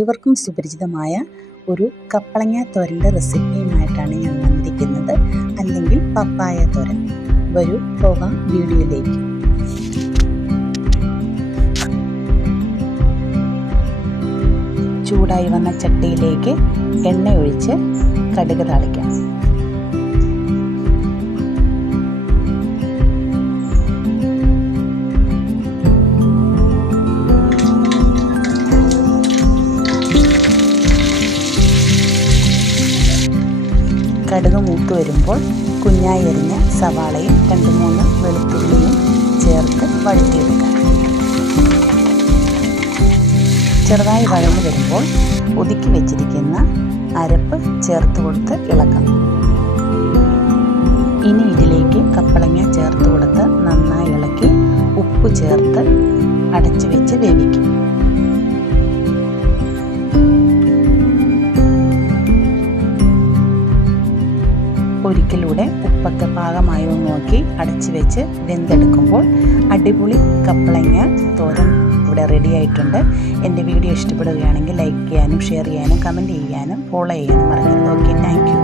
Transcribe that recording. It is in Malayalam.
ഇവർക്കും സുപരിചിതമായ ഒരു കപ്പളങ്ങ തോരന്റെ റെസിപ്പിയുമായിട്ടാണ് ഞാൻ വന്നിരിക്കുന്നത്. അല്ലെങ്കിൽ പപ്പായ തോരൻ. വരൂ പോകാം വീഡിയോയിലേക്ക്. ചൂടായി വന്ന ചട്ടിയിലേക്ക് എണ്ണ ഒഴിച്ച് കടുക് താളിക്കാം. കടുക് മൂത്ത് വരുമ്പോൾ കുഞ്ഞായി എറിഞ്ഞ സവാളയും രണ്ട് മൂന്ന് വെളുത്തുള്ളിയും ചേർത്ത് വഴറ്റിയെടുക്കാം. ചെറുതായി വഴന്നു വരുമ്പോൾ ഒതുക്കി വെച്ചിരിക്കുന്ന അരപ്പ് ചേർത്ത് കൊടുത്ത് ഇളക്കാം. ഇനി ഇതിലേക്ക് കപ്പളങ്ങ ചേർത്ത് കൊടുത്ത് നന്നായി ഇളക്കി ഉപ്പ് ചേർത്ത് അടച്ചു വെച്ച് വേവിക്കും. ഒരിക്കലൂടെ ഉപ്പൊക്കെ പാകമായോ നോക്കി അടച്ചു വെച്ച് വെന്തെടുക്കുമ്പോൾ അടിപൊളി കപ്പളങ്ങ തോരൻ ഇവിടെ റെഡി ആയിട്ടുണ്ട്. എന്റെ വീഡിയോ ഇഷ്ടപ്പെടുകയാണെങ്കിൽ ലൈക്ക് ചെയ്യാനും ഷെയർ ചെയ്യാനും കമന്റ് ചെയ്യാനും ഫോളോ ചെയ്യാനും മറക്കരുത്. Okay thank